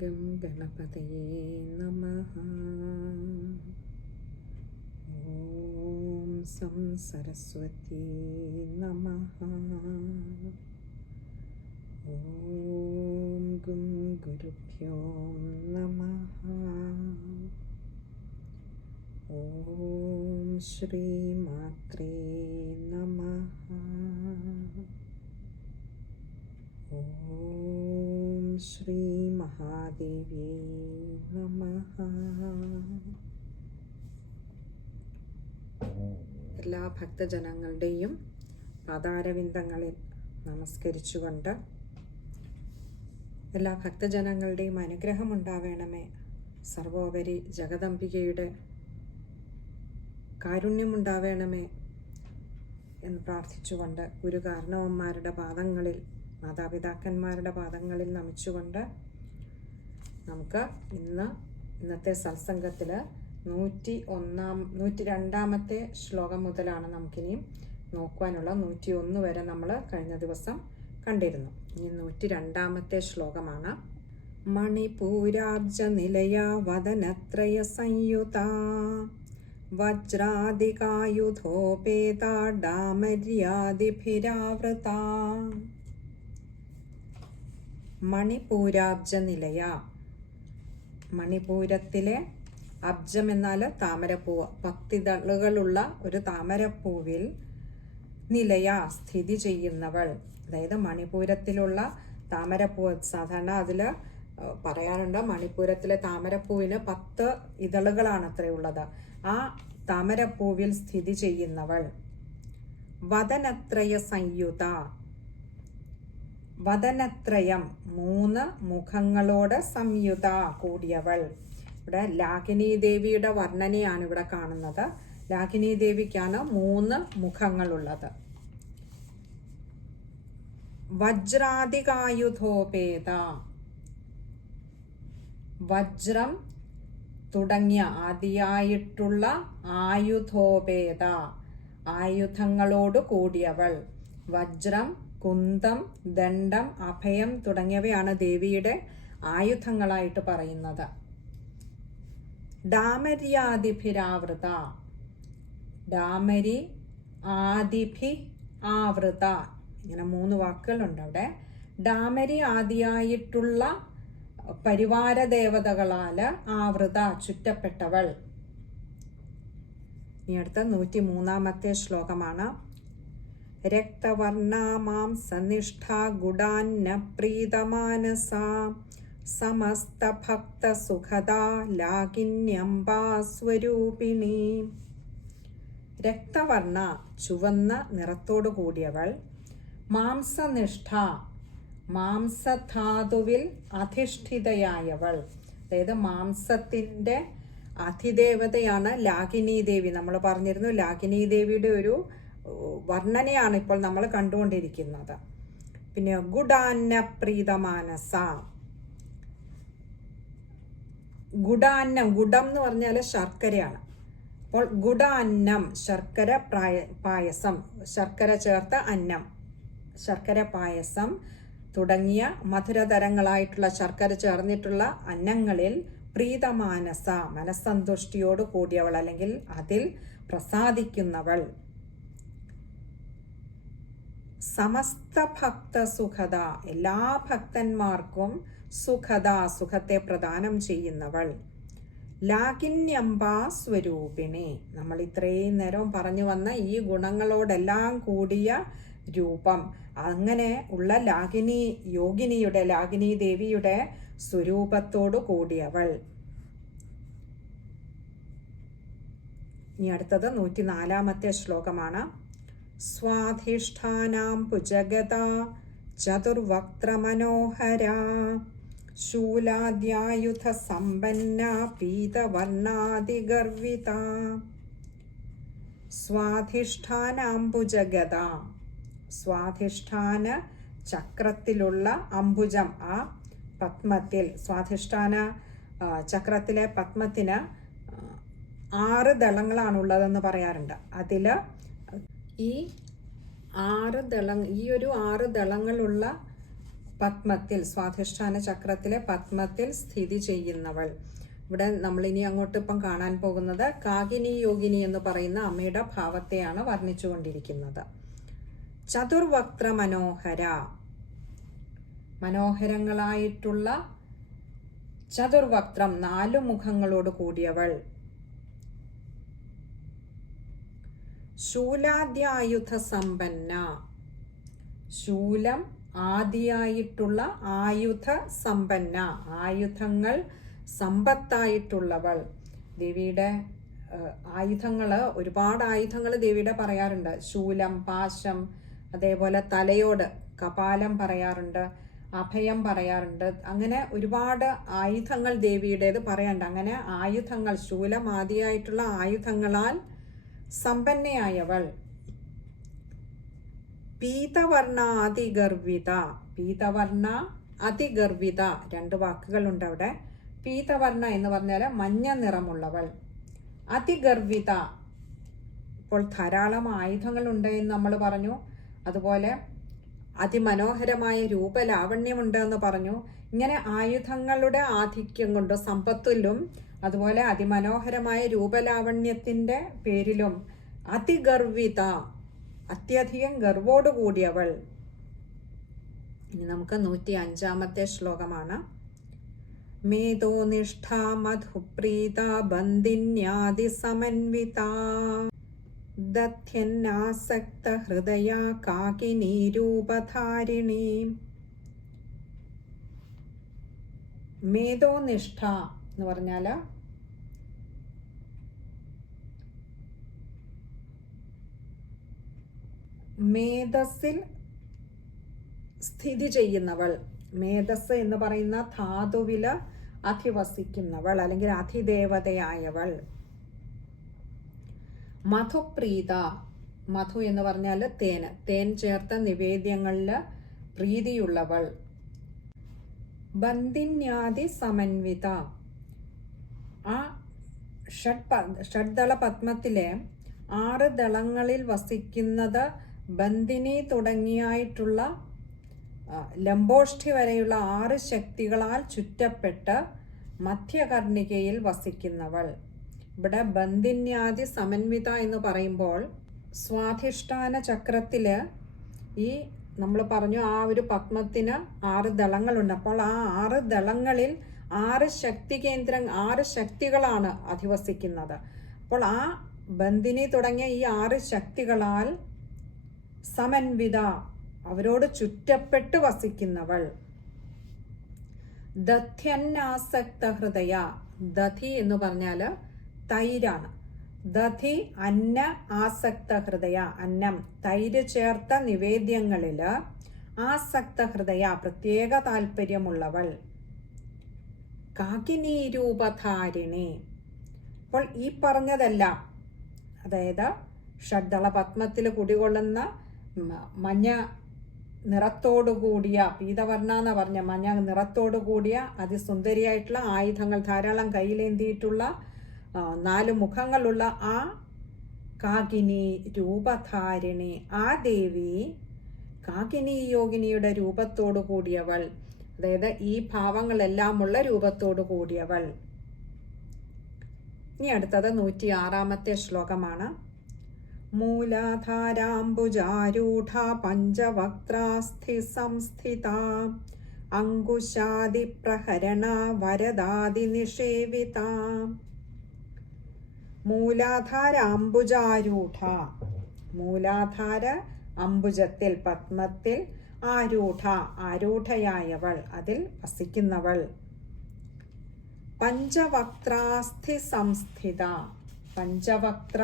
Gum ഗണപതയേ നമ ഓം some Saraswati നമ ഓം ഗും ഗുരുഭ്യോ നമ ഓം ശ്രീമാത്രേ നമ ഓം ശ്രീ മഹാദേവ്യേ നമ. എല്ലാ ഭക്തജനങ്ങളുടെയും പാതാരവിന്ദങ്ങളിൽ നമസ്കരിച്ചുകൊണ്ട് എല്ലാ ഭക്തജനങ്ങളുടെയും അനുഗ്രഹം ഉണ്ടാവേണമേ സർവോപരി ജഗദംബികയുടെ കാരുണ്യമുണ്ടാവേണമേ എന്ന് പ്രാർത്ഥിച്ചുകൊണ്ട് ഗുരു ഗുരുകാരണവന്മാരുടെ പാദങ്ങളിൽ മാതാപിതാക്കന്മാരുടെ പാദങ്ങളിൽ നമിച്ചുകൊണ്ട് നമുക്ക് ഇന്ന് ഇന്നത്തെ സത്സംഗത്തിൽ നൂറ്റി ഒന്നാം നൂറ്റി രണ്ടാമത്തെ ശ്ലോകം മുതലാണ് നമുക്കിനിയും നോക്കുവാനുള്ള നൂറ്റി ഒന്ന് വരെ നമ്മൾ കഴിഞ്ഞ ദിവസം കണ്ടിരുന്നു. ഇനി നൂറ്റി രണ്ടാമത്തെ ശ്ലോകമാണ്. മണിപൂരാബ്ജ നിലയ വദനത്രയ സംയുത. വജ്രാദികായുധോപേത ഡാമര്യാദിഭിരാവൃത. മണിപൂരാബ്ജ നിലയ മണിപൂരത്തിലെ അബ്ജം എന്നാൽ താമരപ്പൂവ്. പത്തിതളുകളുള്ള ഒരു താമരപ്പൂവിൽ നിലയ സ്ഥിതി ചെയ്യുന്നവൾ. അതായത് മണിപൂരത്തിലുള്ള താമരപ്പൂവ്. സാധാരണ അതിൽ പറയാറുണ്ട് മണിപ്പൂരത്തിലെ താമരപ്പൂവിന് പത്ത് ഇതളുകളാണ് അത്രയുള്ളത് ആ താമരപ്പൂവിൽ സ്ഥിതി ചെയ്യുന്നവൾ. വതനത്രയ സംയുത. വദനത്രയം മൂന്ന് മുഖങ്ങളോട് സംയുത കൂടിയവൾ. ഇവിടെ ലാഗിനി ദേവിയുടെ വർണനയാണ് ഇവിടെ കാണുന്നത്. ലാഗിനി ദേവിക്കാണ് മൂന്ന് മുഖങ്ങളുള്ളത്. വജ്രാധികായുധോപേത. വജ്രം തുടങ്ങിയ ആദിയായിട്ടുള്ള ആയുധോപേത. ആയുധങ്ങളോട് കൂടിയവൾ. വജ്രം കുന്തം ദണ്ഡം അഭയം തുടങ്ങിയവയാണ് ദേവിയുടെ ആയുധങ്ങളായിട്ട് പറയുന്നത്. ഡാമര്യാദിഭിരാവൃത. ഡാമരി ആദിഭി ആവൃത. ഇങ്ങനെ മൂന്ന് വാക്കുകളുണ്ട് അവിടെ. ഡാമരി ആദിയായിട്ടുള്ള പരിവാര ദേവതകളാൽ ആവൃത ചുറ്റപ്പെട്ടവൾ. ഇനി അടുത്ത നൂറ്റി മൂന്നാമത്തെ ശ്ലോകമാണ്. രക്തവർണാമാം സനിഷ്ഠാ ഗുഡാന്ന പ്രീതമാനസാ സമസ്ത ഭക്ത സുഖദാ ലാകിന്യംബാ സ്വരൂപിണി രക്തവർണ ചുവന്ന നിറത്തോടു കൂടിയവൾ മാംസനിഷ്ഠ മാംസധാതുവിൽ അധിഷ്ഠിതയായവൾ. അതായത് മാംസത്തിന്റെ അധിദേവതയാണ് ലാഗിനി ദേവി നമ്മൾ പറഞ്ഞിരുന്നു ലാഗിനി ദേവിയുടെ ഒരു വർണനയാണ് ഇപ്പോൾ നമ്മൾ കണ്ടുകൊണ്ടിരിക്കുന്നത്. പിന്നെ ഗുഡാന്ന പ്രീതമാനസ ഗുഡാന്നം ഗുഡം എന്ന് പറഞ്ഞാൽ ശർക്കരയാണ്. അപ്പോൾ ഗുഡാന്നം ശർക്കര പ്രായ പായസം ശർക്കര ചേർത്ത അന്നം ശർക്കര പായസം തുടങ്ങിയ മധുരതരങ്ങളായിട്ടുള്ള ശർക്കര ചേർന്നിട്ടുള്ള അന്നങ്ങളിൽ പ്രീതമാനസ മനസ്സന്തുഷ്ടിയോട് കൂടിയവൾ അല്ലെങ്കിൽ അതിൽ പ്രസാദിക്കുന്നവൾ. സമസ്ത ഭക്ത സുഖത എല്ലാ ഭക്തന്മാർക്കും സുഖത സുഖത്തെ പ്രദാനം ചെയ്യുന്നവൾ. ലാകിന്യംബാ സ്വരൂപിണി. നമ്മൾ ഇത്രയും നേരം പറഞ്ഞു വന്ന ഈ ഗുണങ്ങളോടെല്ലാം കൂടിയ രൂപം. അങ്ങനെ ഉള്ള ലാഗിനി യോഗിനിയുടെ ലാഗിനി ദേവിയുടെ സ്വരൂപത്തോടു കൂടിയവൾ. ഇനി അടുത്തത് നൂറ്റി നാലാമത്തെ ശ്ലോകമാണ്. ചതുർവക്ത്രമനോഹര ശൂലാദ്യായുധ സമ്പന്ന പീതവർണാതിഗർവിത സ്വാധിഷ്ഠാനാംബുജഗത സ്വാധിഷ്ഠാന ചക്രത്തിലുള്ള അംബുജം ആ പത്മത്തിൽ. സ്വാധിഷ്ഠാന ചക്രത്തിലെ പത്മത്തിന് ആറ് ദളങ്ങളാണുള്ളതെന്ന് പറയാറുണ്ട്. അതിൽ ഈ ആറ് ദള ഈ ഒരു ആറ് ദളങ്ങളുള്ള പത്മത്തിൽ സ്വാധിഷ്ഠാന ചക്രത്തിലെ പത്മത്തിൽ സ്ഥിതി ചെയ്യുന്നവൾ. ഇവിടെ നമ്മൾ ഇനി അങ്ങോട്ട് ഇപ്പം കാണാൻ പോകുന്നത് കാകിനി യോഗിനി എന്ന് പറയുന്ന അമ്മയുടെ ഭാവത്തെയാണ് വർണിച്ചുകൊണ്ടിരിക്കുന്നത്. ചതുർവക്ത്ര മനോഹര. മനോഹരങ്ങളായിട്ടുള്ള ചതുർവക്ത്രം നാലു മുഖങ്ങളോട് കൂടിയവൾ. ശൂലാദ്യായുധ സമ്പന്ന ശൂലം ആദിയായിട്ടുള്ള ആയുധ സമ്പന്ന ആയുധങ്ങൾ സമ്പത്തായിട്ടുള്ളവൾ. ദേവിയുടെ ആയുധങ്ങൾ ഒരുപാട് ആയുധങ്ങൾ ദേവിയുടെ പറയാറുണ്ട്. ശൂലം പാശം അതേപോലെ തലയോട് കപാലം പറയാറുണ്ട് അഭയം പറയാറുണ്ട്. അങ്ങനെ ഒരുപാട് ആയുധങ്ങൾ ദേവിയുടേത് പറയാറുണ്ട് അങ്ങനെ ആയുധങ്ങൾ ശൂലം ആദിയായിട്ടുള്ള ആയുധങ്ങളാൽ സമ്പന്നയായവൾ. പീതവർണ അതിഗർവിത പീതവർണ അതിഗർവിത രണ്ട് വാക്കുകളുണ്ട് അവിടെ. പീതവർണ എന്ന് പറഞ്ഞാൽ മഞ്ഞ നിറമുള്ളവൾ. അതിഗർവിത ഇപ്പോൾ ധാരാളം ആയുധങ്ങളുണ്ട് എന്ന് നമ്മൾ പറഞ്ഞു. അതുപോലെ അതിമനോഹരമായ രൂപലാവണ്യമുണ്ട് എന്ന് പറഞ്ഞു. ഇങ്ങനെ ആയുധങ്ങളുടെ ആധിക്യം കൊണ്ട് സമ്പത്തിലും അതുപോലെ അതിമനോഹരമായ രൂപലാവണ്യത്തിന്റെ പേരിലും അതിഗർവിത അത്യധികം ഗർവോടുകൂടിയവൾ. ഇനി നമുക്ക് നൂറ്റി അഞ്ചാമത്തെ ശ്ലോകമാണ്. മേധോ നിഷ്ഠ മധുപ്രീത ബന്ധിന്യാദി സമന്വിത ദധ്യന്നാസക്ത ഹൃദയ കാകിനി രൂപധാരിണി മേധോനിഷ്ഠ എന്ന് പറഞ്ഞാൽ മേധസ്സിൽ സ്ഥിതി ചെയ്യുന്നവൾ. മേധസ് എന്ന് പറയുന്ന ധാതുവിൽ അധിവസിക്കുന്നവൾ അല്ലെങ്കിൽ അധിദേവതയായവൾ. മധുപ്രീത. മധു എന്ന് പറഞ്ഞാൽ തേൻ. തേൻ ചേർത്ത നിവേദ്യങ്ങളിൽ പ്രീതിയുള്ളവൾ. ബന്ധിന്യാദി സമന്വിത. ആ ഷഡ് ഷഡ്ദള പത്മത്തിലെ ആറ് ദളങ്ങളിൽ വസിക്കുന്നത് ബന്ദിനി തുടങ്ങിയായിട്ടുള്ള ലംബോഷ്ഠി വരെയുള്ള ആറ് ശക്തികളാൽ ചുറ്റപ്പെട്ട് മധ്യകർണികയിൽ വസിക്കുന്നവൾ. ഇവിടെ ബന്ധിന്യാദി സമന്വിത എന്ന് പറയുമ്പോൾ സ്വാധിഷ്ഠാന ചക്രത്തിൽ ഈ നമ്മൾ പറഞ്ഞു ആ ഒരു പത്മത്തിന് ആറ് ദളങ്ങളുണ്ട്. അപ്പോൾ ആ ആറ് ദളങ്ങളിൽ ആറ് ശക്തി കേന്ദ്രം ആറ് ശക്തികളാണ് അധിവസിക്കുന്നത്. അപ്പോൾ ആ ബന്ധിനി തുടങ്ങിയ ഈ ആറ് ശക്തികളാൽ സമന്വിത അവരോട് ചുറ്റപ്പെട്ട് വസിക്കുന്നവൾ. ദധ്യന്നാസക്ത ഹൃദയ ദധി എന്ന് പറഞ്ഞാൽ തൈരാണ്. ദധി അന്ന ആസക്ത ഹൃദയ അന്നം തൈര് ചേർത്ത നിവേദ്യങ്ങളിൽ ആസക്ത ഹൃദയ പ്രത്യേക താല്പര്യമുള്ളവൾ. കാകിനി രൂപധാരിണി അപ്പോൾ ഈ പറഞ്ഞതെല്ലാം അതായത് ഷഡ്ദള പത്മത്തിൽ കുടികൊള്ളുന്ന മഞ്ഞ നിറത്തോടുകൂടിയ പീതവർണ എന്ന് പറഞ്ഞ മഞ്ഞ നിറത്തോടുകൂടിയ അതിസുന്ദരിയായിട്ടുള്ള ആയുധങ്ങൾ ധാരാളം കയ്യിലേന്തിയിട്ടുള്ള നാല് മുഖങ്ങളുള്ള ആ കാകിനി രൂപധാരിണി ആ ദേവി കാകിനി യോഗിനിയുടെ രൂപത്തോടു കൂടിയവൾ. അതായത് ഈ ഭാവങ്ങളെല്ലാമുള്ള രൂപത്തോടു കൂടിയവൾ. ഇനി അടുത്തത് നൂറ്റി ആറാമത്തെ ശ്ലോകമാണ്. മൂലാധാരാംബുജാരൂഢ പഞ്ചവക്രാസ്ഥി സംസ്ഥിത. അങ്കുശാദിപ്രഹരണ വരദാതി നിഷേവിത. മൂലാധാര അംബുജാരൂഢ മൂലാധാര അംബുജത്തിൽ പത്മത്തിൽ ആരൂഢ ആരൂഢയായവൾ അതിൽ വസിക്കുന്നവൾ. പഞ്ചവക്ത്രാസ്ഥി സംസ്ഥിത പഞ്ചവക്ത്ര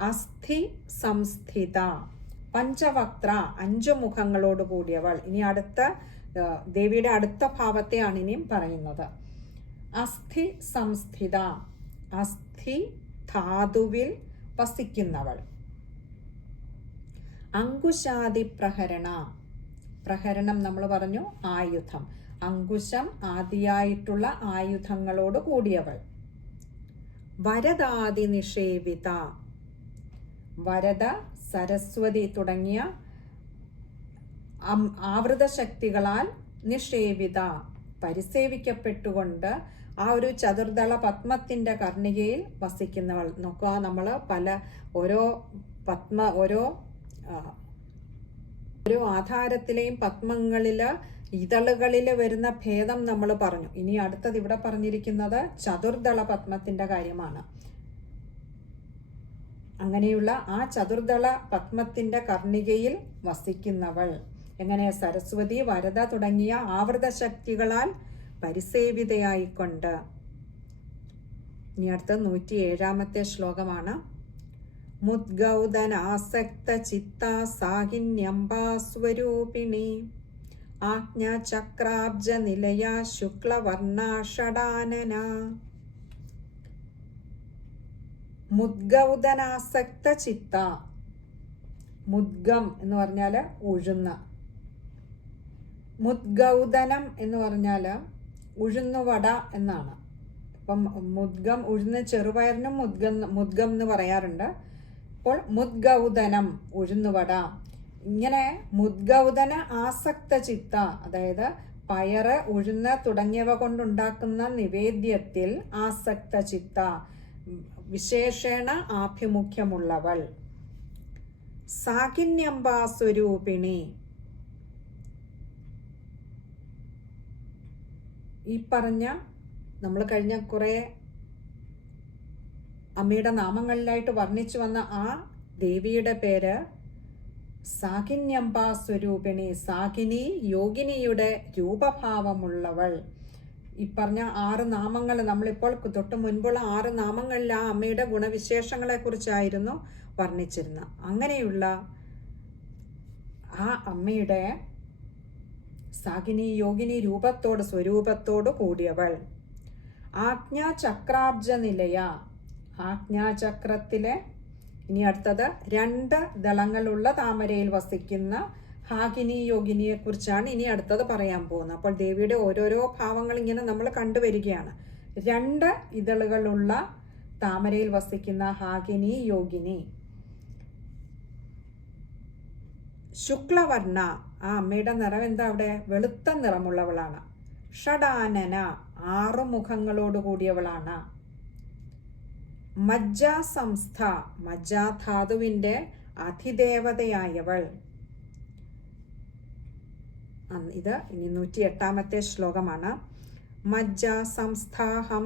അസ്ഥി സംസ്ഥിത പഞ്ചവക്ത്ര അഞ്ചു മുഖങ്ങളോട് കൂടിയവൾ. ഇനി അടുത്ത ദേവിയുടെ അടുത്ത ഭാവത്തെയാണ് ഇനിയും പറയുന്നത്. അസ്ഥി സംസ്ഥിത അസ്ഥി ധാതുവിൽ വസിക്കുന്നവൾ. അങ്കുശാദി പ്രഹരണ പ്രഹരണം നമ്മൾ പറഞ്ഞു ആയുധം. അങ്കുശം ആദിയായിട്ടുള്ള ആയുധങ്ങളോട് കൂടിയവൾ. വരദാതി നിഷേവിത. വരദ സരസ്വതി തുടങ്ങിയ ആവൃത ശക്തികളാൽ നിഷേവിത. പരിസേവിക്കപ്പെട്ടുകൊണ്ട് ആ ഒരു ചതുർദള പത്മത്തിന്റെ കർണികയിൽ വസിക്കുന്നവൾ. നോക്കുക നമ്മൾ പല ഓരോ പത്മ ഓരോ ഓരോ ആധാരത്തിലെയും പത്മങ്ങളിൽ ഇതളുകളിൽ വരുന്ന ഭേദം നമ്മൾ പറഞ്ഞു. ഇനി അടുത്തത് ഇവിടെ പറഞ്ഞിരിക്കുന്നത് ചതുർദള പത്മത്തിന്റെ കാര്യമാണ്. അങ്ങനെയുള്ള ആ ചതുർദള പത്മത്തിന്റെ കർണികയിൽ വസിക്കുന്നവൾ. എങ്ങനെ? സരസ്വതി വരത തുടങ്ങിയ ആവൃത ശക്തികളാൽ പരിസേവിതയായിക്കൊണ്ട്. ഇനി അടുത്ത നൂറ്റി ഏഴാമത്തെ ശ്ലോകമാണ്. സാഹിന്യംബാസ്വരൂപിണി ആജ്ഞാചക്രാബ്ജ നിലയ ശുക്ലവർണ ഷടാനന മുദ്ഗൗദനാസക്ത ചിത്ത. മുദ്ഗം എന്ന് പറഞ്ഞാൽ ഉഴുന്ന. മുദ്ഗൗതനം എന്ന് പറഞ്ഞാൽ ഉഴുന്നുവട എന്നാണ്. അപ്പം മുദ്ഗം ഉഴുന്ന ചെറുപയറിനും മുദ്ഗം മുദ്ഗം എന്ന് പറയാറുണ്ട്. അപ്പോൾ മുദ്ഗൗതനം ഉഴുന്നുവട. ഇങ്ങനെ മുദ്ഗൗതന ആസക്ത ചിത്ത അതായത് പയറ് ഉഴുന്ന് തുടങ്ങിയവ കൊണ്ടുണ്ടാക്കുന്ന നിവേദ്യത്തിൽ ആസക്ത ചിത്ത വിശേഷേണ ആഭിമുഖ്യമുള്ളവൾ. സാകിന്യംബാസ്വരൂപിണി ഈ പറഞ്ഞ നമ്മൾ കഴിഞ്ഞ കുറേ അമ്മയുടെ നാമങ്ങളിലായിട്ട് വർണിച്ചു വന്ന ആ ദേവിയുടെ പേര് സാകിന്യംബ സ്വരൂപിണി. സാകിനി യോഗിനിയുടെ രൂപഭാവമുള്ളവൾ. ഇപ്പറഞ്ഞ പറഞ്ഞ ആറ് നാമങ്ങൾ നമ്മളിപ്പോൾ തൊട്ട് മുൻപുള്ള ആറ് നാമങ്ങളിൽ ആ അമ്മയുടെ ഗുണവിശേഷങ്ങളെ കുറിച്ചായിരുന്നു വർണിച്ചിരുന്നത്. അങ്ങനെയുള്ള ആ അമ്മയുടെ സാകിനി യോഗിനി രൂപത്തോട് സ്വരൂപത്തോട് കൂടിയവൾ. ആജ്ഞാചക്രാബ്ജ നിലയ ആജ്ഞാചക്രത്തിലെ ഇനി അടുത്തത് രണ്ട് ദളങ്ങളുള്ള താമരയിൽ വസിക്കുന്ന ഹാകിനി യോഗിനിയെ കുറിച്ചാണ് ഇനി അടുത്തത് പറയാൻ പോകുന്നത്. അപ്പോൾ ദേവിയുടെ ഓരോരോ ഭാവങ്ങൾ ഇങ്ങനെ നമ്മൾ കണ്ടുവരികയാണ്. രണ്ട് ഇതളുകളുള്ള താമരയിൽ വസിക്കുന്ന ഹാകിനി യോഗിനി. ശുക്ലവർണ ആ അമ്മയുടെ നിറം എന്താ അവിടെ? വെളുത്ത നിറമുള്ളവളാണ്. ഷഡാനന ആറു മുഖങ്ങളോട് കൂടിയവളാണ് മജ്ജാസംസ്ഥ മജ്ജാധാതുവിന്റെ അധിദേവതയായവൾ. അന്ന് ഇത് ഇനി നൂറ്റി എട്ടാമത്തെ ശ്ലോകമാണ്. മജ്ജ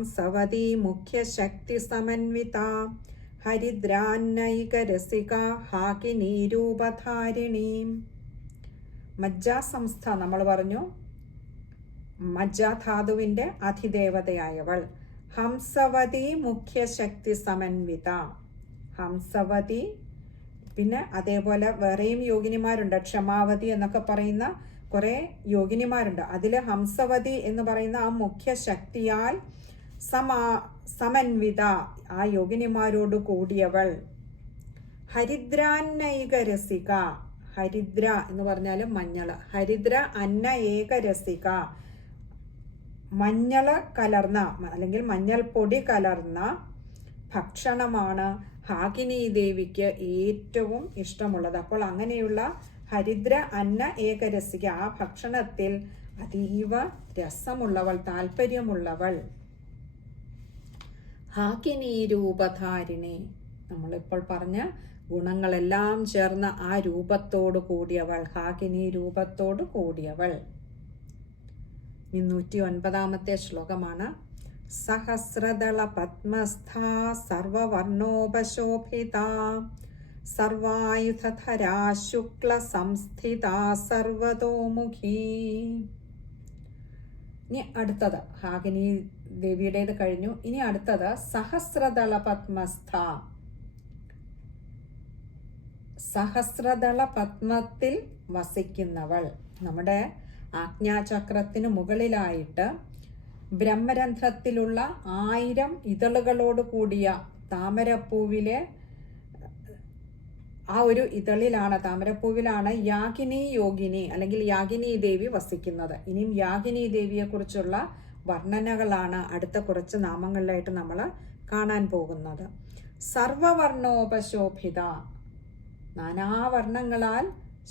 സവതി മുഖ്യശക്തി സമന്വിത ഹരിദ്രാന്നൈകരസിക മജ്ജാ സംസ്ഥ നമ്മൾ പറഞ്ഞു മജ്ജാധാതുവിന്റെ അധിദേവതയായവൾ. ഹംസവതി മുഖ്യശക്തി സമന്വിത. ഹംസവതി പിന്നെ അതേപോലെ വേറെയും യോഗിനിമാരുണ്ട്. ക്ഷമാവതി എന്നൊക്കെ പറയുന്ന കുറെ യോഗിനിമാരുണ്ട്. അതിൽ ഹംസവതി എന്ന് പറയുന്ന ആ മുഖ്യ ശക്തിയാൽ സമാ സമന്വിത ആ യോഗിനിമാരോട് കൂടിയവൾ. ഹരിദ്രാന്നൈക രസിക ഹരിദ്ര എന്ന് പറഞ്ഞാൽ മഞ്ഞൾ ഹരിദ്ര അന്ന ഏക രസിക മഞ്ഞൾ കലർന്ന അല്ലെങ്കിൽ മഞ്ഞൾപ്പൊടി കലർന്ന ഭക്ഷണമാണ് ഹാകിനി ദേവിക്ക് ഏറ്റവും ഇഷ്ടമുള്ളത്. അപ്പോൾ അങ്ങനെയുള്ള ഹരിദ്ര അന്ന ഏകരസിക ആ ഭക്ഷണത്തിൽ അതീവ രസമുള്ളവൾ താല്പര്യമുള്ളവൾ. ഹാകിനി രൂപധാരിണി. നമ്മളിപ്പോൾ പറഞ്ഞ ഗുണങ്ങളെല്ലാം ചേർന്ന ആ രൂപത്തോട് കൂടിയവൾ ഹാകിനി രൂപത്തോട് കൂടിയവൾ. ഇനി നൂറ്റി ഒൻപതാമത്തെ ശ്ലോകമാണ്. സഹസ്രദള പത്മസ്ഥ സർവർണോപശോഭിത സർവായുധധരാ ശുക്ല സംസ്ഥിത സർവതോമുഖി. ഇനി അടുത്തത്. ഹാഗിനി ദേവിയുടേത് കഴിഞ്ഞു. ഇനി അടുത്തത് സഹസ്രദള പത്മസ്ഥ. സഹസ്രദള പത്മത്തിൽ വസിക്കുന്നവൾ. നമ്മുടെ ആജ്ഞാചക്രത്തിന് മുകളിലായിട്ട് ബ്രഹ്മരന്ധ്രത്തിലുള്ള ആയിരം ഇതളുകളോട് കൂടിയ താമരപ്പൂവിലെ ആ ഒരു ഇതളിലാണ് താമരപ്പൂവിലാണ് യാഗിനി യോഗിനി അല്ലെങ്കിൽ യാഗിനി ദേവി വസിക്കുന്നത്. ഇനിയും യാഗിനി ദേവിയെക്കുറിച്ചുള്ള വർണനകളാണ് അടുത്ത കുറച്ച് നാമങ്ങളിലായിട്ട് നമ്മൾ കാണാൻ പോകുന്നത്. സർവവർണോപശോഭിത. നാനാവർണങ്ങളാൽ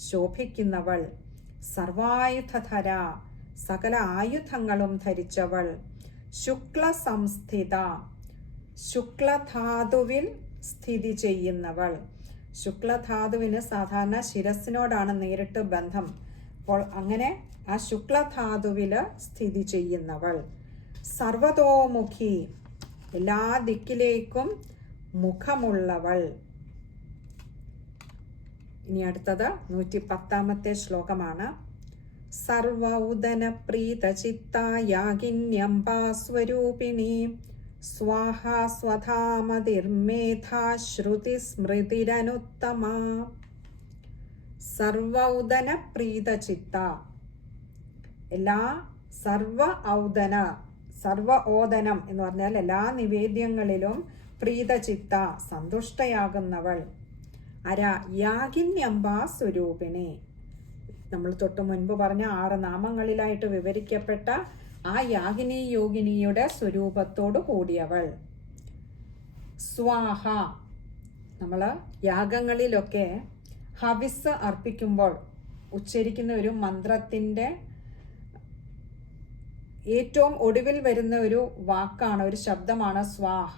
ശോഭിക്കുന്നവൾ. സർവായുധധര സകല ആയുധങ്ങളും ധരിച്ചവൾ. ശുക്ല സംസ്ഥിത ശുക്ലധാതുവിൽ സ്ഥിതി ചെയ്യുന്നവൾ. ശുക്ലധാതുവിന് സാധാരണ ശിരസിനോടാണ് നേരിട്ട് ബന്ധം. അപ്പോൾ അങ്ങനെ ആ ശുക്ലധാതുവിൽ സ്ഥിതി ചെയ്യുന്നവൾ. സർവതോമുഖി എല്ലാ ദിക്കിലേക്കും മുഖമുള്ളവൾ. ഇനി അടുത്തത് നൂറ്റി പത്താമത്തെ ശ്ലോകമാണ്. സർവൗദന പ്രീതചിത്തായാഗിന്യംബാ സ്വരൂപിണി സ്വാഹ സ്വധാമതിർമേധാ ശ്രുതി സ്മൃതിരനുത്തമ സർവൗദന പ്രീതചിത്ത എല്ലാ സർവ ഔദന സർവ ഓദനം എന്ന് പറഞ്ഞാൽ എല്ലാ നിവേദ്യങ്ങളിലും പ്രീതചിത്ത സന്തുഷ്ടയാകുന്നവൾ. അര യാഗിന്യംബ സ്വരൂപിണി. നമ്മൾ തൊട്ട് മുൻപ് പറഞ്ഞ ആറ് നാമങ്ങളിലായിട്ട് വിവരിക്കപ്പെട്ട ആ യാഗിനി യോഗിനിയുടെ സ്വരൂപത്തോട് കൂടിയവൾ. സ്വാഹ. നമ്മൾ യാഗങ്ങളിലൊക്കെ ഹവിസ് അർപ്പിക്കുമ്പോൾ ഉച്ചരിക്കുന്ന ഒരു മന്ത്രത്തിന്റെ ഏറ്റവും ഒടുവിൽ വരുന്ന ഒരു വാക്കാണ് ഒരു ശബ്ദമാണ് സ്വാഹ.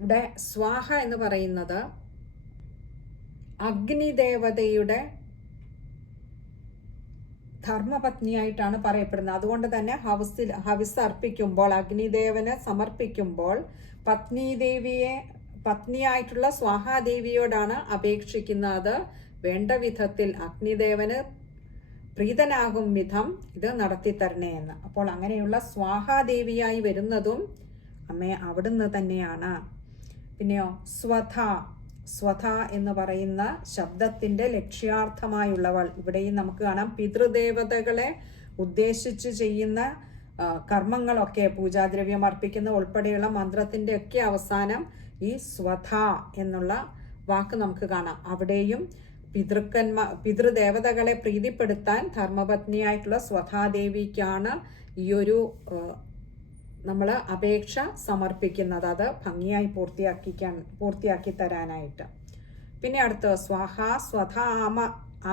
ഇവിടെ സ്വാഹ എന്ന് പറയുന്നത് അഗ്നിദേവതയുടെ ധർമ്മപത്നിയായിട്ടാണ് പറയപ്പെടുന്നത്. അതുകൊണ്ട് തന്നെ ഹവിസിൽ ഹവിസ് അർപ്പിക്കുമ്പോൾ അഗ്നിദേവനെ സമർപ്പിക്കുമ്പോൾ പത്നീദേവിയെ പത്നിയായിട്ടുള്ള സ്വാഹാദേവിയോടാണ് അപേക്ഷിക്കുന്നത്. വേണ്ട വിധത്തിൽ അഗ്നിദേവന് പ്രീതനാകും വിധം ഇത് നടത്തിത്തരണേ എന്ന്. അപ്പോൾ അങ്ങനെയുള്ള സ്വാഹാദേവിയായി വരുന്നതും അമ്മയെ അവിടുന്ന് തന്നെയാണ്. പിന്നെയോ സ്വധ സ്വധ എന്ന് പറയുന്ന ശബ്ദത്തിന്റെ ലക്ഷ്യാർത്ഥമായുള്ളവൾ. ഇവിടെയും നമുക്ക് കാണാം പിതൃദേവതകളെ ഉദ്ദേശിച്ച് ചെയ്യുന്ന കർമ്മങ്ങളൊക്കെ പൂജാദ്രവ്യം അർപ്പിക്കുന്ന ഉൾപ്പെടെയുള്ള മന്ത്രത്തിന്റെ ഒക്കെ അവസാനം ഈ സ്വധ എന്നുള്ള വാക്ക് നമുക്ക് കാണാം. അവിടെയും പിതൃക്കന്മാ പിതൃദേവതകളെ പ്രീതിപ്പെടുത്താൻ ധർമ്മപത്നിയായിട്ടുള്ള സ്വധാദേവിക്കാണ് ഈ ഒരു നമ്മൾ അപേക്ഷ സമർപ്പിക്കുന്നത് അത് ഭംഗിയായി പൂർത്തിയാക്കിക്കാൻ പൂർത്തിയാക്കി തരാനായിട്ട്. പിന്നെ അടുത്ത് സ്വഹ സ്വധ അമ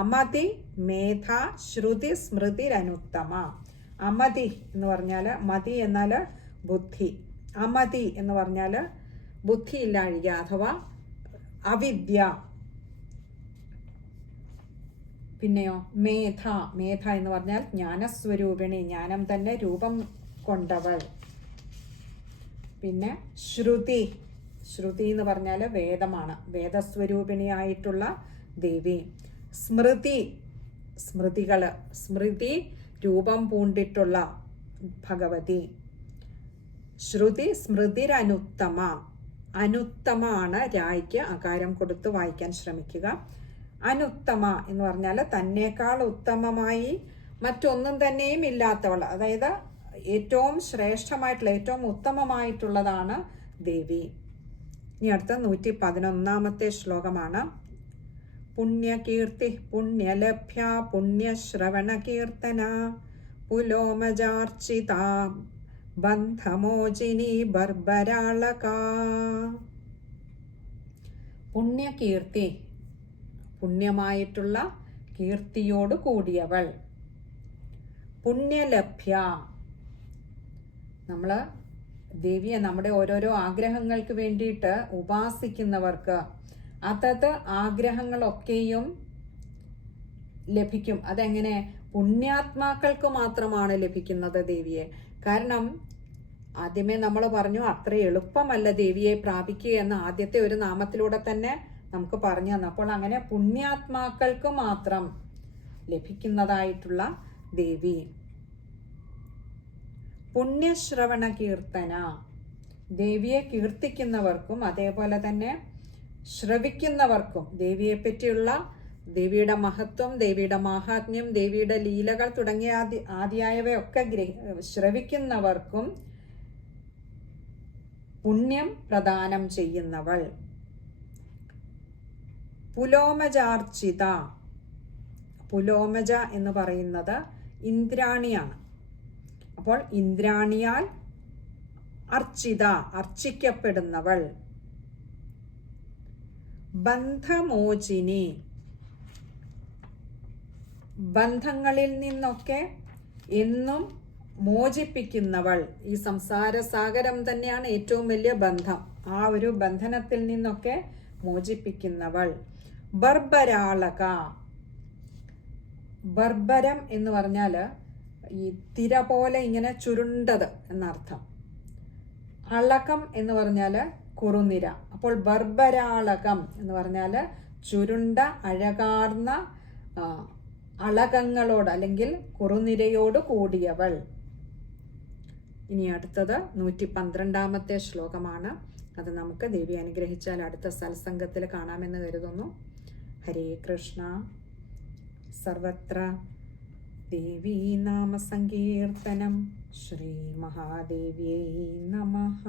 അമതി മേധ ശ്രുതി സ്മൃതിരനുത്തമ അമതി എന്ന് പറഞ്ഞാൽ മതി എന്നാൽ ബുദ്ധി. അമതി എന്ന് പറഞ്ഞാൽ ബുദ്ധി ഇല്ലാഴിക അഥവാ അവിദ്യ. പിന്നെയോ മേധ മേധ എന്ന് പറഞ്ഞാൽ ജ്ഞാനസ്വരൂപിണി ജ്ഞാനം തന്നെ രൂപം കൊണ്ടവൾ. പിന്നെ ശ്രുതി. ശ്രുതി എന്ന് പറഞ്ഞാൽ വേദമാണ്. വേദസ്വരൂപിണിയായിട്ടുള്ള ദേവി. സ്മൃതി. സ്മൃതികൾ സ്മൃതി രൂപം പൂണ്ടിട്ടുള്ള ഭഗവതി. ശ്രുതി സ്മൃതിരനുത്തമ. അനുത്തമ ആണ് രായ്ക്ക് അകാരം കൊടുത്ത് വായിക്കാൻ ശ്രമിക്കുക. അനുത്തമ എന്ന് പറഞ്ഞാൽ തന്നേക്കാൾ ഉത്തമമായി മറ്റൊന്നും തന്നെയും ഇല്ലാത്തവൾ. അതായത് ഏറ്റവും ശ്രേഷ്ഠമായിട്ടുള്ള ഏറ്റവും ഉത്തമമായിട്ടുള്ളതാണ് ദേവി. ഇനി അടുത്ത നൂറ്റി പതിനൊന്നാമത്തെ ശ്ലോകമാണ്. പുണ്യകീർത്തി പുണ്യലഭ്യ പുണ്യശ്രവണ കീർത്തന പുലോമജാർച്ചിത ബന്ധമോചിനി ബർബരാളക. പുണ്യകീർത്തി പുണ്യമായിട്ടുള്ള കീർത്തിയോട് കൂടിയവൾ. പുണ്യലഭ്യ നമ്മൾ ദേവിയെ നമ്മുടെ ഓരോരോ ആഗ്രഹങ്ങൾക്ക് വേണ്ടിയിട്ട് ഉപാസിക്കുന്നവർക്ക് അതത് ആഗ്രഹങ്ങളൊക്കെയും ലഭിക്കും. അതെങ്ങനെ? പുണ്യാത്മാക്കൾക്ക് മാത്രമാണ് ലഭിക്കുന്നത് ദേവിയെ. കാരണം ആദ്യമേ നമ്മൾ പറഞ്ഞു അത്ര എളുപ്പമല്ല ദേവിയെ പ്രാപിക്കുക എന്ന് ആദ്യത്തെ ഒരു നാമത്തിലൂടെ തന്നെ നമുക്ക് പറഞ്ഞു തന്നു. അപ്പോൾ അങ്ങനെ പുണ്യാത്മാക്കൾക്ക് മാത്രം ലഭിക്കുന്നതായിട്ടുള്ള ദേവി. പുണ്യശ്രവണ കീർത്തന ദേവിയെ കീർത്തിക്കുന്നവർക്കും അതേപോലെ തന്നെ ശ്രവിക്കുന്നവർക്കും ദേവിയെ പറ്റിയുള്ള ദേവിയുടെ മഹത്വം ദേവിയുടെ മാഹാത്മ്യം ദേവിയുടെ ലീലകൾ തുടങ്ങിയ ആദ്യ ആദ്യായവയൊക്കെ ശ്രവിക്കുന്നവർക്കും പുണ്യം പ്രദാനം ചെയ്യുന്നവൾ. പുലോമജാർച്ചിത. പുലോമജ എന്ന് പറയുന്നത് ഇന്ദ്രാണിയാണ്. അപ്പോൾ ഇന്ദ്രാണിയാൽ അർച്ചിത അർച്ചിക്കപ്പെടുന്നവൾ. ബന്ധമോചിനി. ബന്ധങ്ങളിൽ നിന്നൊക്കെ എന്നും മോചിപ്പിക്കുന്നവൾ. ഈ സംസാര സാഗരം തന്നെയാണ് ഏറ്റവും വലിയ ബന്ധം. ആ ഒരു ബന്ധനത്തിൽ നിന്നൊക്കെ മോചിപ്പിക്കുന്നവൾ. ബർബരാളക. ബർബരം എന്ന് പറഞ്ഞാൽ ഈ തിര പോലെ ഇങ്ങനെ ചുരുണ്ടത് എന്നർത്ഥം. അളകം എന്ന് പറഞ്ഞാൽ കുറുനിര. അപ്പോൾ ബർബരാളകം എന്ന് പറഞ്ഞാൽ ചുരുണ്ട അഴകാർന്ന അളകങ്ങളോട് അല്ലെങ്കിൽ കുറുനിരയോട് കൂടിയവൾ. ഇനി അടുത്തത് നൂറ്റി പന്ത്രണ്ടാമത്തെ ശ്ലോകമാണ്. അത് നമുക്ക് ദേവി അനുഗ്രഹിച്ചാൽ അടുത്ത സത്സംഗത്തിൽ കാണാമെന്ന് കരുതുന്നു. ഹരേ കൃഷ്ണ. സർവത്ര ദേവീ നാമ സങ്കീർത്തനം ശ്രീ മഹാദേവ്യൈ നമഃ